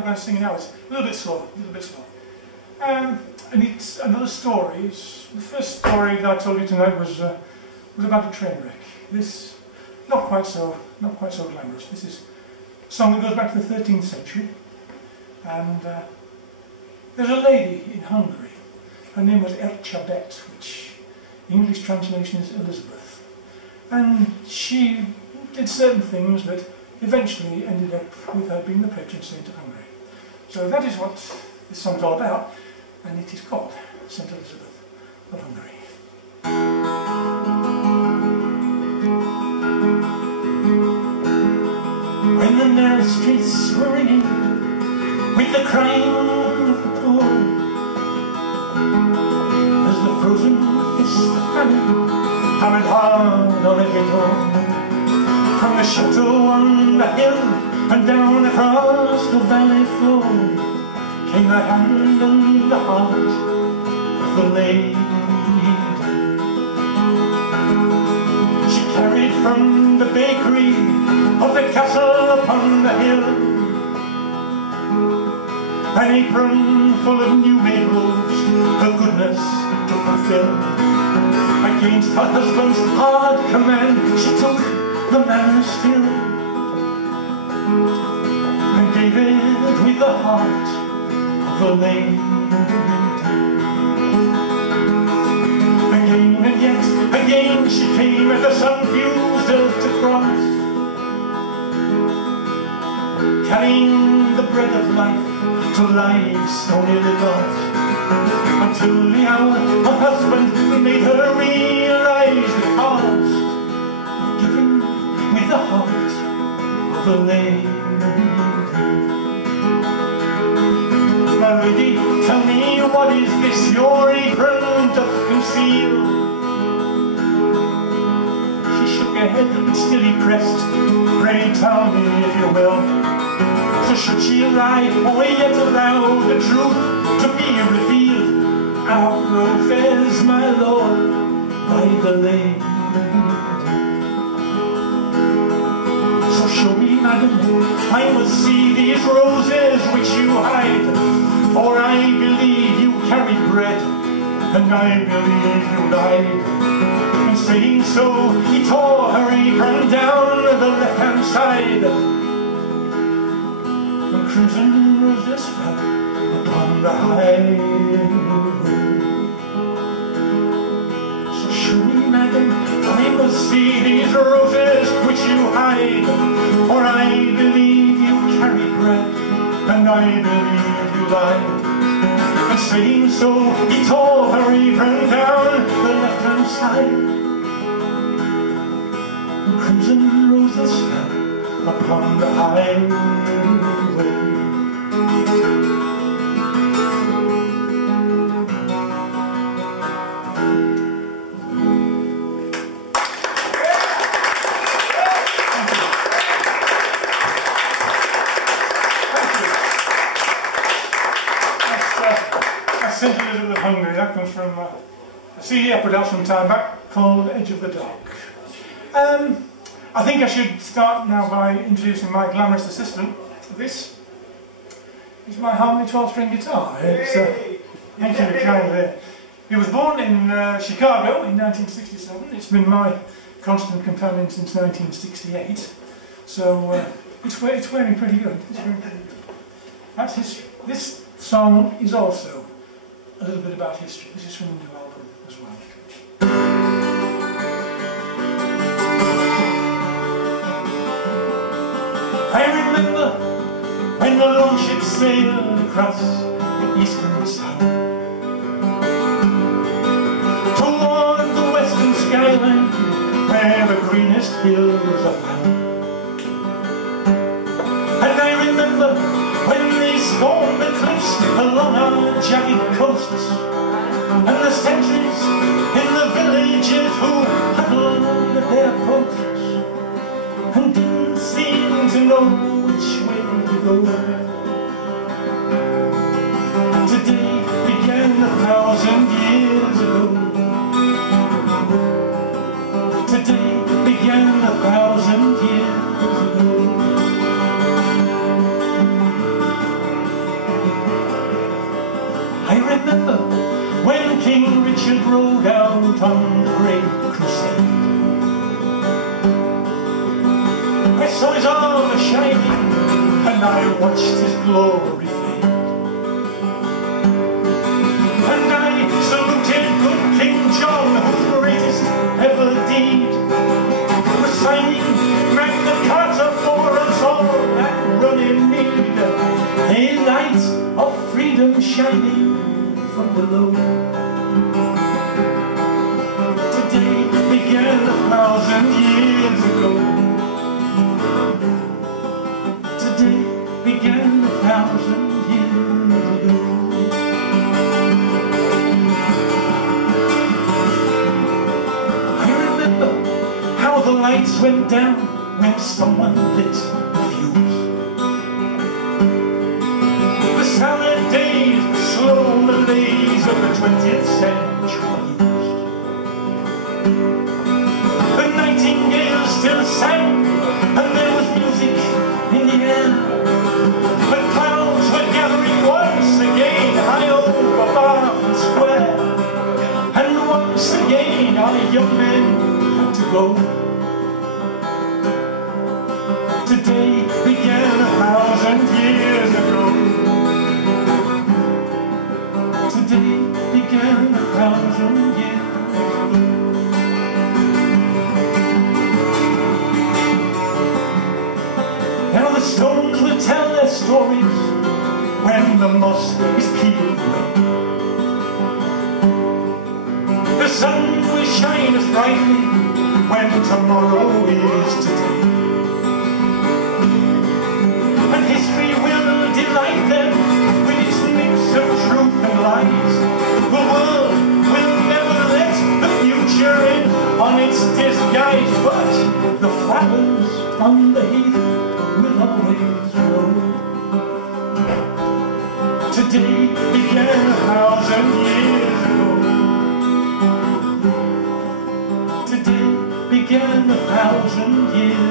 I'm going to sing it now. It's a little bit slow, and it's another story. The first story that I told you tonight was about a train wreck. This, not quite so glamorous. This is a song that goes back to the 13th century, and there's a lady in Hungary. Her name was Elizabeth, which English translation is Elizabeth, and she did certain things that eventually ended up with her being the patron saint of Hungary. So that is what this song's all about, and it is called St. Elizabeth of Hungary. When the narrow streets were ringing with the crying of the poor, as the frozen fist of famine hammered hard on every door, from the chateau on the hill and down across the valley floor, came the hand and the heart of the lady. She carried from the bakery of the castle upon the hill an apron full of new-made robes, her goodness to fulfill. Against her husband's hard command, she took the manor still, and gave it with the heart of a lady. Again and yet again she came, and the sun fused earth to cross, carrying the bread of life to lives so nearly lost, until the hour her husband made her realize the cost of giving with the heart of a lady. My lady, tell me, what is this your apron doth conceal? She shook her head, but still he pressed, pray tell me if you will. So should she lie, or yet allow the truth to be revealed? Our roses, my lord, by the lady. So show me, madam, I must see these roses which you hide, for I believe you carried bread, and I believe you lied. And saying so, he tore her apron down the left-hand side, crimson roses fell upon the highway. So show me, madam, I must see these roses which you hide, for I believe you carry bread, and I believe you lie. And saying so, he tore her apron down the left-hand side, and crimson roses fell upon the highway. St. Elizabeth of Hungary, that comes from a CD I put out some time back called Edge of the Dark. I think I should start now by introducing my glamorous assistant. This is my Harmony 12-string guitar. Thank you kindly. He was born in Chicago in 1967. It's been my constant companion since 1968. So it's wearing pretty good. That's history. This song is also a little bit about history. This is from the new album as well. I remember when the longship sailed across the eastern sun toward the western skyline where the greenest hills are found. And I remember when they stormed the cliffs along our jagged coasts, and the sentries in the villages who huddled at their posts and didn't seem to know which way to go. Today began 1,000 years ago. Today began 1,000 years ago. I remember when King Richard rode out on the great crusade. I saw his armour shining, and I watched his glory fade. And I saluted good King John, whose greatest ever deed was signing Magna Carta for us all that run in need. A light of freedom shining from below. Today began 1,000 years ago. Today began 1,000 years ago. I remember how the lights went down when someone lit the fuse. The salad days, the slow malaise of the 20th century. The nightingales still sang, and there was music in the air. The clouds were gathering once again high over Barton Square. And once again our young men had to go. Today began 1,000 years ago. Today began 1,000 years ago. Now the stones will tell their stories when the moss is peeled away. The sun will shine as brightly when tomorrow is today. And history will delight them with its mix of truth and lies. The world will never let the future in on its disguise, but the flowers on the heath will always grow. Today began 1,000 years ago. Today began 1,000 years ago.